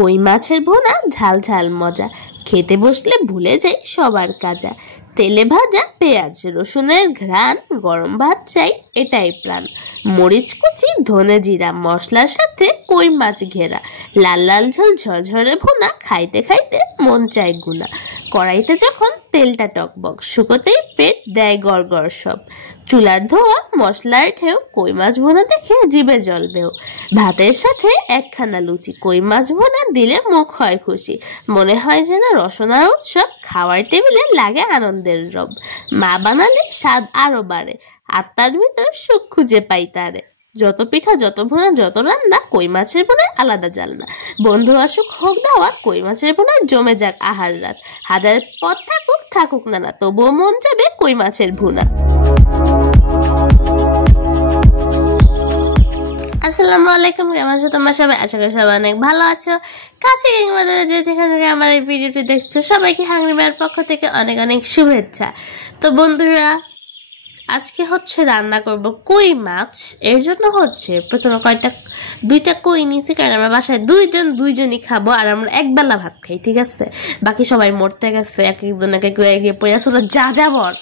কই মাছের ভুনা ঝাল ঝাল মজা, খেতে বসলে ভুলে যাই সবার কাজা। তেলে ভাজা পেঁয়াজ রসুনের ঘ্রাণ, গরম ভাত চাই এটাই প্রাণ। মরিচ কুচি ধনে জিরা মশলার সাথে কই মাছ ঘেরা, লাল লাল ঝোল ঝরঝরে ভুনা, খাইতে খাইতে মন চাই গুনা। কড়াইতে যখন তেলটা টকবক, শুকোতেই পেট দেয় গড় গড় সব। চুলার ধোয়া মশলার ঢেউ, কই মাছ ভুনা দেখে জিভে জল বেও। ভাতের সাথে একখানা লুচি, কই মাছ ভুনা দিলে মুখ হয় খুশি। মনে হয় যেন রসনার উৎসব, খাওয়ার টেবিলে লাগে আনন্দের রব। মা বানালে স্বাদ আরো বাড়ে, আত্মার ভিতর সুখ খুঁজে পাই তারে। যত পিঠা যত ভুনা যত রান্না, কই মাছের ভুনার আলাদা জালনা। বন্ধু আসুক হোক দাওয়াত, কই মাছের ভুনার জমে যাক আহার রাত। হাজার পথ থাকুক থাকুক নানা, তবুও মন যাবে কই মাছের ভুনা। আসসালামু আলাইকুম, কেমন আছো তোমরা সবাই? আশা করি সবাই অনেক ভালো আছো। কাছে কিংবা দূরে যে যেখান থেকে আমার এই ভিডিওটি দেখছো, সবাইকে হাংরি মায়ের পক্ষ থেকে অনেক অনেক শুভেচ্ছা। তো বন্ধুরা, আজকে হচ্ছে রান্না করব কই মাছ। এর জন্য হচ্ছে প্রথমে দুইটা কই নিয়েছি, কারণ আমরা বাসায় দুইজনই খাবো, আর আমরা একবেলা ভাত খাই, ঠিক আছে? বাকি সবাই মরতে গেছে, এক একজন এক এক গিয়ে পড়ে আসলো যাযাবর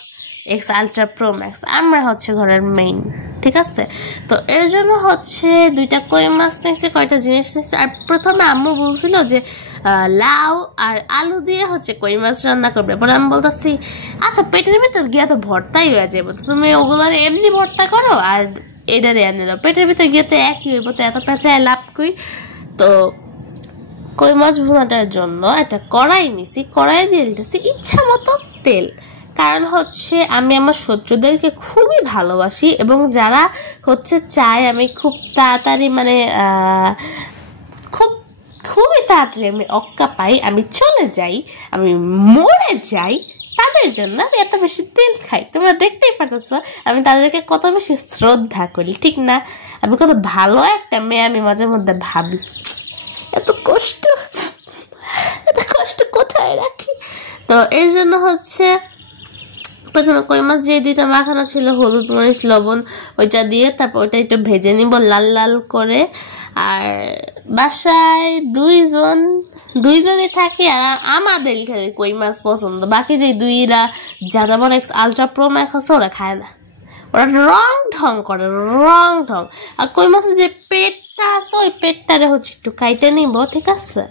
এক্স আলট্রা প্রো ম্যাক্স। আমরা হচ্ছে ঘরের মেইন, ঠিক আছে? তো এর জন্য হচ্ছে দুইটা কই মাছ নিয়েছি, কয়টা জিনিস নিয়েছি। আর প্রথমে আম্মু বলছিল যে লাউ আর আলু দিয়ে হচ্ছে কই মাছ রান্না করবে। পরে আমি বলতেছি আচ্ছা পেটের ভিতর গিয়া তো ভর্তাই হয়ে যাবো, তো তুমি ওগুলো এমনি ভর্তা করো আর এটারে এনে দাও, পেটের ভিতর গিয়ে তো একই হইব, তো এত পেঁচায় লাভ কই। তো কই মাছ ভুনাটার জন্য একটা কড়াই নিছি, কড়াই দিয়ে দিতেছি ইচ্ছা মতো তেল। কারণ হচ্ছে আমি আমার শত্রুদেরকে খুবই ভালোবাসি, এবং যারা হচ্ছে চায় আমি খুব তাড়াতাড়ি মানে খুবই তাড়াতাড়ি আমি অক্কা পাই, আমি চলে যাই, আমি মরে যাই, তাদের জন্য আমি এত বেশি তেল খাই। তোমরা দেখতেই পারতেছ আমি তাদেরকে কত বেশি শ্রদ্ধা করি, ঠিক না? আমি কত ভালো একটা মেয়ে আমি মাঝে মধ্যে ভাবি। এত কষ্ট কোথায় রাখি? তো এর জন্য হচ্ছে প্রথমে কই মাছ যে দুইটা মাখানো ছিল, হলুদ মরিচ লবণ, ওইটা দিয়ে তারপর ওইটা একটু ভেজে নিব লাল লাল করে। আর বাসায় দুইজনই থাকি, আর আমাদের এখানে কই মাছ পছন্দ। বাকি যে দুইরা যাযাবর এক্স আলট্রা প্রো ম্যাক্স আছে, ওরা খায় না, ওরা রং ঢং করে। আর কই মাছের যে পেটটা আছে, ওই পেটটারে হচ্ছে একটু কাইটে নিব, ঠিক আছে?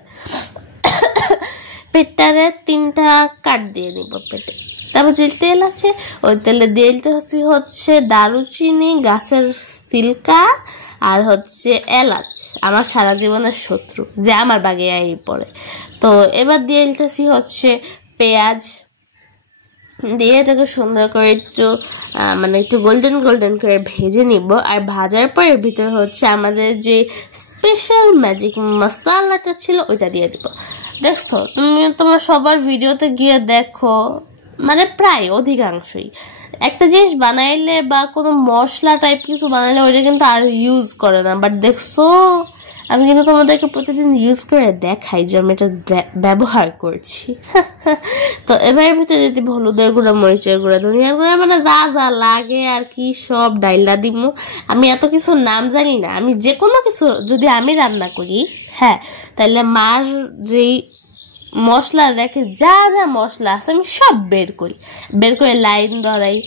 পেটটারে 3টা কাট দিয়ে নিব পেটে। তারপর যে তেল আছে ওই তেলে দিয়ে দিতে হচ্ছে দারুচিনি, গাছের সিল্কা, আর হচ্ছে এলাচ, আমার সারা জীবনের শত্রু, যে আমার বাগে আই পড়ে। তো এবার দিয়ে দিতেছি হচ্ছে পেঁয়াজ, দিয়ে এটাকে সুন্দর করে একটু গোল্ডেন করে ভেজে নিব। আর ভাজার পর এর ভিতরে হচ্ছে আমাদের যে স্পেশাল ম্যাজিক মশলাটা ছিল ওইটা দিয়ে দিব। দেখছো তোমরা সবার ভিডিওতে গিয়ে দেখো, মানে প্রায় অধিকাংশই একটা জিনিস বানাইলে বা কোনো মশলা টাইপ কিছু বানাইলে ওইটা কিন্তু আর ইউজ করে না। বাট দেখছো আমি কিন্তু তোমাদেরকে প্রতিদিন ইউজ করে দেখাই যে আমি এটা ব্যবহার করছি। তো এবারের ভিতরে যদি হলুদের গুঁড়া, মরিচের গুঁড়া, ধনিয়ার গুঁড়া, মানে যা যা লাগে আর কি সব ডাইলা দিব। আমি এত কিছু নাম জানি না, আমি যে কোনো কিছু যদি আমি রান্না করি, হ্যাঁ, তাহলে মার যেই মশলা রেখে যা যা মশলা আছে আমি সব বের করে লাইন ধরাই।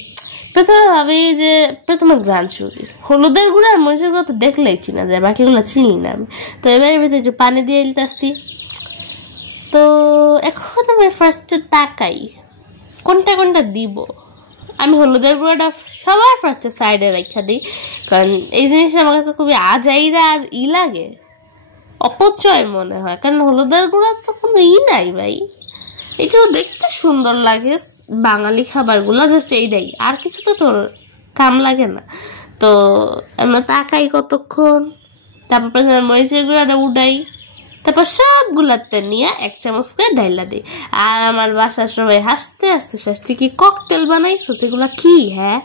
প্রথমে ভাবি যে প্রথমে গ্রান শুরু, হলুদের গুঁড়া আর মরিচের গুঁড়া তো দেখলেই চিনা যায়, বাকিগুলো চিনি না আমি। তো এবারে ভিতরে একটু পানি দিয়ে দিতেছি। তো এখন আমি ফার্স্টে তাকাই কোনটা দিব। আমি হলুদের গুঁড়াটা সবার ফার্স্টে সাইডে রেখা দিই, কারণ এই জিনিসটা আমার কাছে খুবই আজাইরা আর লাগে, অপচয় মনে হয়। কারণ হলুদের গুঁড়া তো কোনো নাই ভাই, এটাও দেখতে সুন্দর লাগে বাঙালি খাবারগুলো, জাস্ট এইটাই, আর কিছু তো তোর কাম লাগে না। তো আমরা তাকাই কতক্ষণ, তারপর মরিচের গুঁড়াটা উঠাই, তারপর সবগুলাতে নিয়ে 1 চামচ করে ডাইলা দিই। আর আমার বাসার সবাই হাসতে কি ককটেল বানাইছো, সেগুলা কি? হ্যাঁ,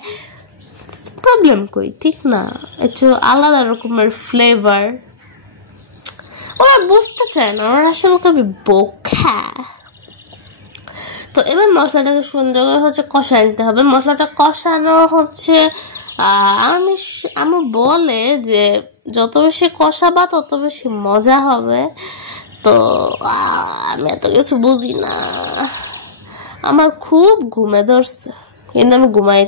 প্রবলেম কই, ঠিক না? একটু আলাদা রকমের ফ্লেভার, ওরা বুঝতে চায় না, ওরা আসলে কবি বোকা। তো এবার মশলাটাকে সুন্দর করে হচ্ছে কষায় নিতে হবে। মশলাটা কষানো হচ্ছে আমার বলে যে যত বেশি কষাবা তত বেশি মজা হবে। তো আমি এত কিছু বুঝি না, আমার খুব ঘুমে ধরছে কিন্তু আমি ঘুমাই।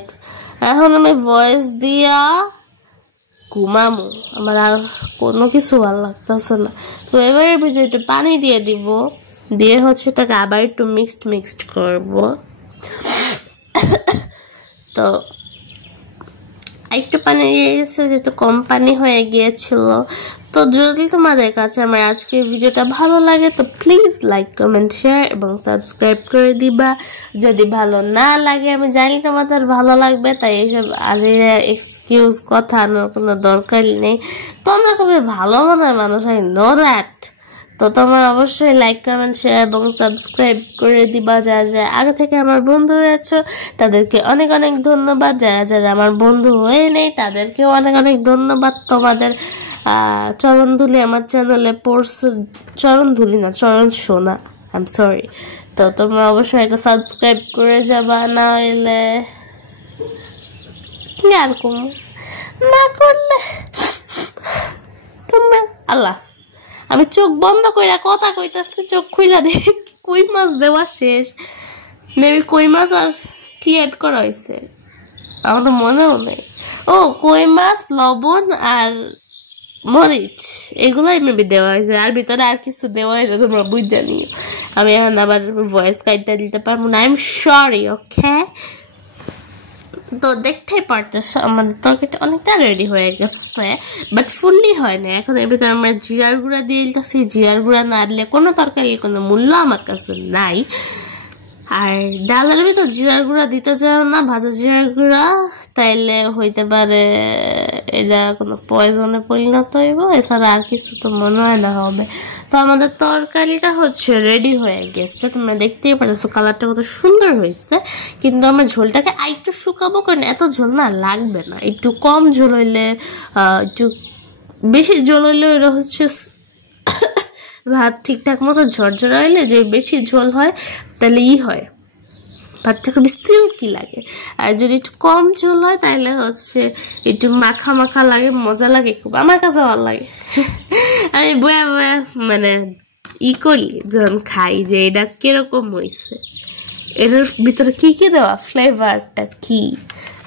এখন আমি ভয়েস দিয়া ঘুমামো, আমার আর কোনো কিছু ভালো লাগতেছে না। তো এবারে ভিতরে একটু পানি দিয়ে দিব, দিয়ে হচ্ছে এটাকে আবার একটু মিক্সড করব। তো একটু পানি দিয়ে গেছে, যেহেতু কম পানি হয়ে গিয়েছিল। তো যদি তোমাদের কাছে আমার আজকের ভিডিওটা ভালো লাগে তো প্লিজ লাইক কমেন্ট শেয়ার এবং সাবস্ক্রাইব করে দিবা। যদি ভালো না লাগে আমি জানি তোমাদের ভালো লাগবে, তাই এইসব আজেরা এক্সকিউজ কথা আনার কোনো দরকারই নেই। তোমরা খুবই ভালো মনের মানুষ, আই নো দ্যাট। তো তোমরা অবশ্যই লাইক কমেন্ট শেয়ার এবং সাবস্ক্রাইব করে দিবা। যারা যারা আগে থেকে আমার বন্ধু হয়েছো তাদেরকে অনেক অনেক ধন্যবাদ, যারা যারা আমার বন্ধু হয়ে নেই তাদেরকেও অনেক অনেক ধন্যবাদ। তোমাদের চরণধুলি আমার চ্যানেলে পড়ছে, চরণধুলি না চরণ সোনা, আই এম সরি। তো তোমরা অবশ্যই একটা সাবস্ক্রাইব করে যাবা, না হইলে কি আর কম না করলে তোমরা আল্লাহ। আমি চোখ বন্ধ করে কথা কইতাছি, চোখ খুইলা দেখি কই মাছ দেওয়া শেষ। মেবি কই মাছ আর কি অ্যাড করা হয়েছে আমার তো মনেও নেই। ও কই মাছ, লবণ আর মরিচ এগুলোই মেবি দেওয়া হয়েছে, আর ভিতরে আর কিছু দেওয়া হয়েছে তোমরা বুঝে নিও। আমি এখন আবার ভয়েস কাইটটা দিতে পারবো না, আই এম সরি। ওকে, তো দেখতেই পারতেছ আমাদের তরকারিটা অনেকটা রেডি হয়ে গেছে, বাট ফুললি হয় না। এখন এর ভিতরে আমরা জিরার গুঁড়া দিয়ে দিতেছি। জিরার গুঁড়া না দিলে কোনো তরকারির কোনো মূল্য আমার কাছে নাই। আর ডালের ভিতর জিরার গুঁড়া দিতে চাও না, ভাজা জিরার গুঁড়া, তাইলে হইতে পারে এটা কোনো পয়জনে পরিণত হইব, এছাড়া আর কিছু তো মনে হয় না হবে। তো আমাদের তরকারিটা হচ্ছে রেডি হয়ে গেছে, তোমরা দেখতেই পারছো কালারটা কত সুন্দর হয়েছে। কিন্তু আমরা ঝোলটাকে আরেকটু শুকাবো, কারণ এত ঝোল না লাগবে না, একটু কম ঝোল হইলে, একটু বেশি ঝোল হইলে এটা হচ্ছে ভাত ঠিকঠাক মতো ঝরঝরা হইলে, যে বেশি ঝোল হয় তাহলে হয় ভাতটা খুবই সিল্কি লাগে। আর যদি একটু কম ঝোল হয় তাহলে হচ্ছে একটু মাখা মাখা লাগে, মজা লাগে খুব, আমার কাছে ভালো লাগে। আমি বয়া বয়া মানে করি যখন খাই যে এটা কিরকম হয়েছে, এটার ভিতরে কি কি দেওয়া, ফ্লেভারটা কি,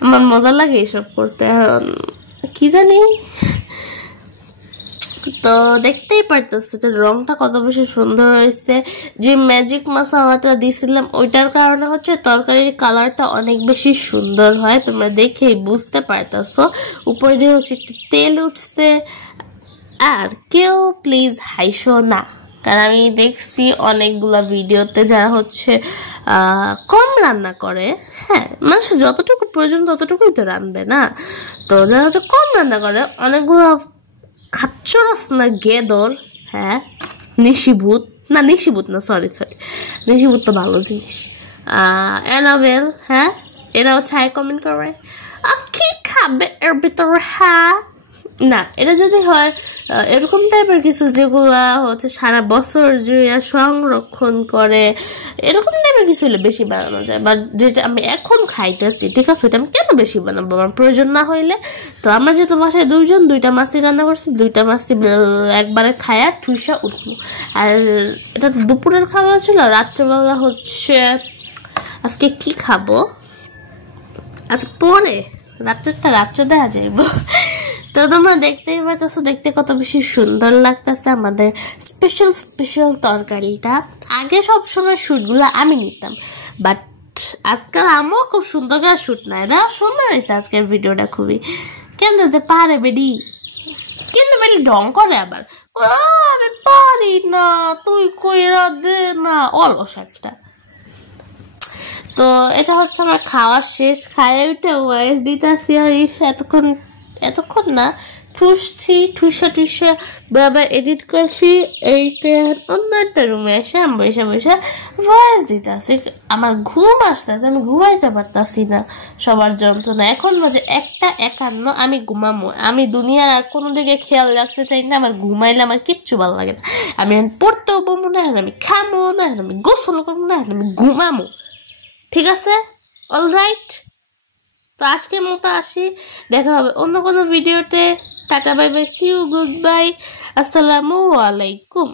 আমার মজা লাগে এসব করতে। কি জানি, তো দেখতেই পারতেছো যে রংটা কত বেশি সুন্দর হয়েছে। যে ম্যাজিক মশলাটা দিয়েছিলাম ওইটার কারণে হচ্ছে তরকারির কালারটা অনেক বেশি সুন্দর হয়, তোমরা দেখেই বুঝতে পারতেছো। উপরে দিয়ে হচ্ছে একটু তেল উঠছে। আর কেউ প্লিজ হাইসো না, কারণ আমি দেখছি অনেকগুলা ভিডিওতে যারা হচ্ছে কম রান্না করে, হ্যাঁ মানুষ যতটুকু প্রয়োজন ততটুকুই তো রান্নবে না। তো যারা হচ্ছে কম রান্না করে অনেকগুলো খাচ্চরাস না গেদর, হ্যাঁ নিশিভূত না সরি নিশিভূত তো ভালো জিনিস, এনাবেল, হ্যাঁ এরা হচ্ছে কমেন্ট করে কি খাবে এর ভিতরে, হ্যাঁ না এটা যদি হয় এরকম টাইপের কিছু যেগুলা হচ্ছে সারা বছর জুড়ে সংরক্ষণ করে, এরকম টাইপের কিছু হলে বেশি বানানো যায়। বাট যেটা আমি এখন খাইতেছি ঠিক আছে ওইটা আমি কেন বেশি বানাবো, আমার প্রয়োজন না হইলে। তো আমরা যেহেতু বাসায় দুইজন, 2টা মাছই রান্না করছি, 2টা মাছই একবারে খায়া ঠুসা উঠবো। আর এটা তো দুপুরের খাবার ছিল, রাত্রেবেলা হচ্ছে আজকে কি খাবো, আচ্ছা পরে রাত্রে দেখা যাইব। তো তোমরা দেখতেই পাচ্ছ, দেখতে কত বেশি সুন্দর লাগতেছে আমাদের স্পেশাল তরকারিটা। আগে সবসময় শ্যুটগুলো আমি নিতাম, বাট আজকাল আমিও খুব সুন্দর করে শ্যুট না, এটা সুন্দর হয়েছে আজকের ভিডিওটা খুবই। কেন যে পারে বেডি, কিন্তু বেলি ঢং করে আবার, আমি পারি না, তুই কইরা দে না, অলস একটা। তো এটা হচ্ছে আমার খাওয়া শেষ, খাইয়ে উঠে ওয়াইস দিতেছি। আমি এতক্ষণ না ঠুসা বাবা এডিট করছি, এইটা অন্য একটা রুমে এসে আমি বসে ভয়েস দিতেছি। আমার ঘুম আসতেছে, আমি ঘুমাইতে পারতাছি না, সবার যন্ত্রণা। এখন বাজে 1:51, আমি ঘুমামো। আমি দুনিয়ার আর কোনো দিকে খেয়াল রাখতে চাই না, আমার ঘুমাইলে আমার কিচ্ছু ভালো লাগে না। আমি এখন পড়তেও পারবো না, এখন আমি খাবো না, এখন আমি গোসল করবো না, এখন আমি ঘুমামো। ঠিক আছে, অলরাইট। তো আজকের মতো আসি, দেখা হবে অন্য কোনো ভিডিওতে। Tata bye bye, see you, good bye, আসসালামু আলাইকুম।